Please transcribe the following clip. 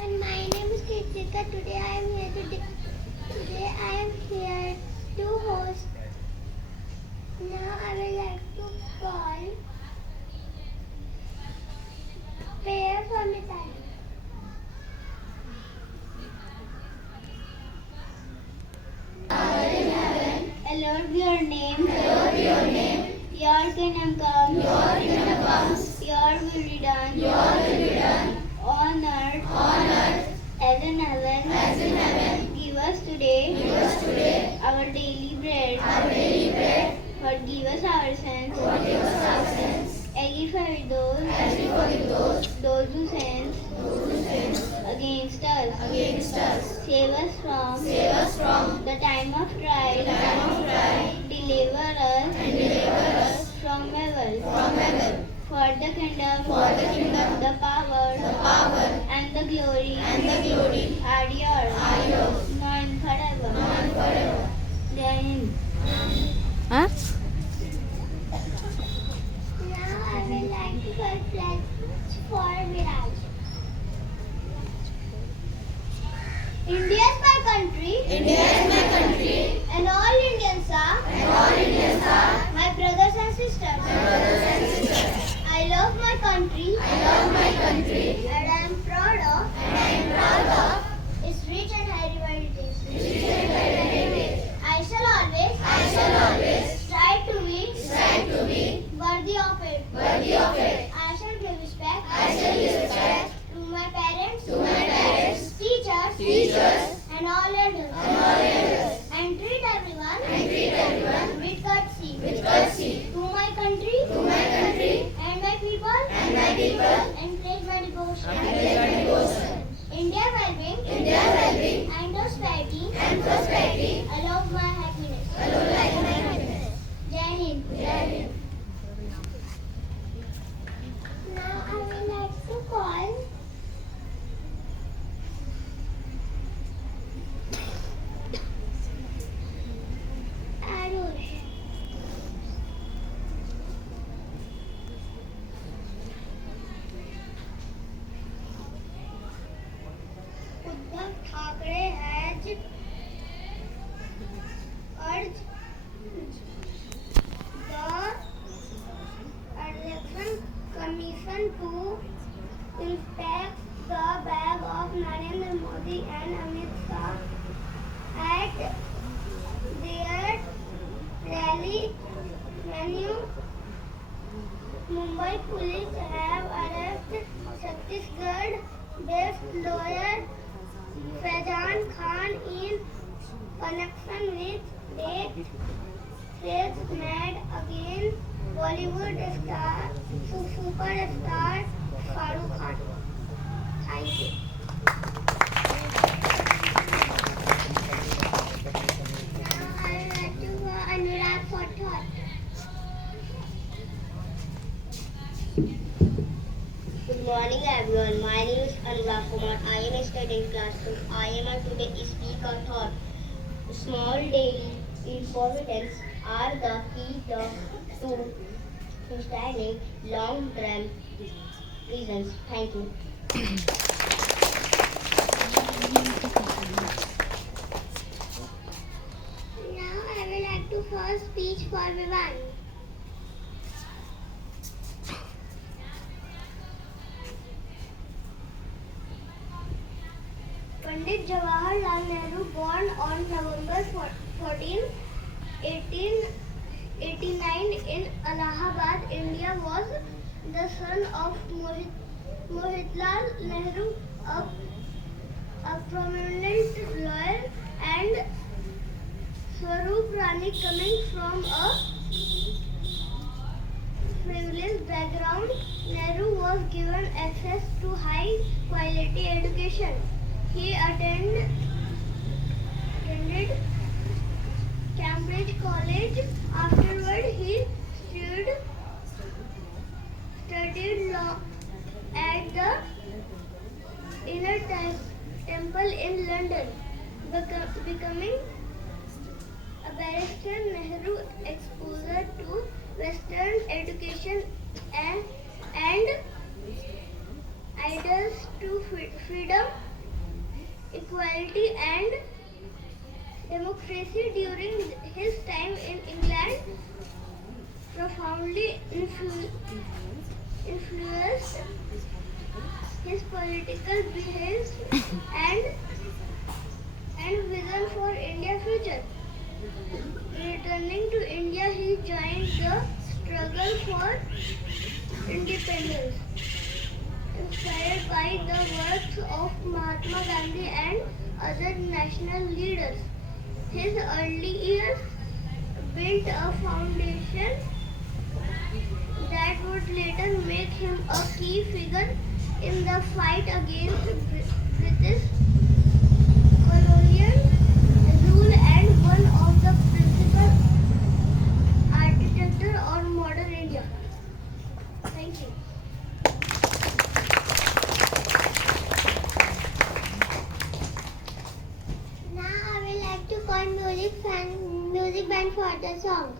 And my name is Kritika. Today I am here to host. Now I would like to call prayer for Mithali. Hallowed be your name. Your kingdom come. Your will be done. On earth as in heaven. Give us today our daily bread. Forgive us our sins. As we forgive those who sin against us. Save us from the time of trial. Deliver us from evil. For the kingdom, the power, and the glory are yours, now and forever. Jai Hind. Huh? Now I would like to pledge for Viraj. India is my country. And all Indians are my brothers and sisters. I love my country. And I am proud of its rich and heritage. I shall always strive to be worthy of it. I shall give respect to my parents, teachers, and all elders. And treat everyone with courtesy. To my country and my people, and praise my devotion. India well-being and prosperity. I love my happiness. Jai Hind. Now I would like to call Arush. Uddhav Thackeray has urged the election commission to inspect the bag of Narendra Modi and Amit Shah at their rally venue. Mumbai police have arrested Chhattisgarh-based lawyer Faizan Khan in connection with a case made against Bollywood superstar Shahrukh Khan. Thank you. Now I would like to go Anurag for thought. Good morning everyone. My name is Anurag Kumar. I am studying class 2. I am today speak a thought. Small daily importance are the key to sustaining long-term reasons. Thank you. Now I would like to first speech for Vivan. Pandit Jawaharlal Nehru, born on November 14, 1889 in Allahabad, India, was the son of Motilal Nehru, a prominent lawyer, and Swarup Rani, coming from a privileged background. Nehru was given access to high quality education. He attended Cambridge College. Afterward, he studied law at the Inner Temple in London. Becoming a barrister, Nehru exposure to Western education and ideals to freedom equality and democracy during his time in England profoundly influenced his political behavior and vision for India's future. Returning to India, he joined the struggle for independence. Inspired by the works of Mahatma Gandhi and other national leaders, his early years built a foundation that would later make him a key figure in the fight against British colonial rule and one of the principal architects of modern India. Thank you. Now I would like to call music band for the song.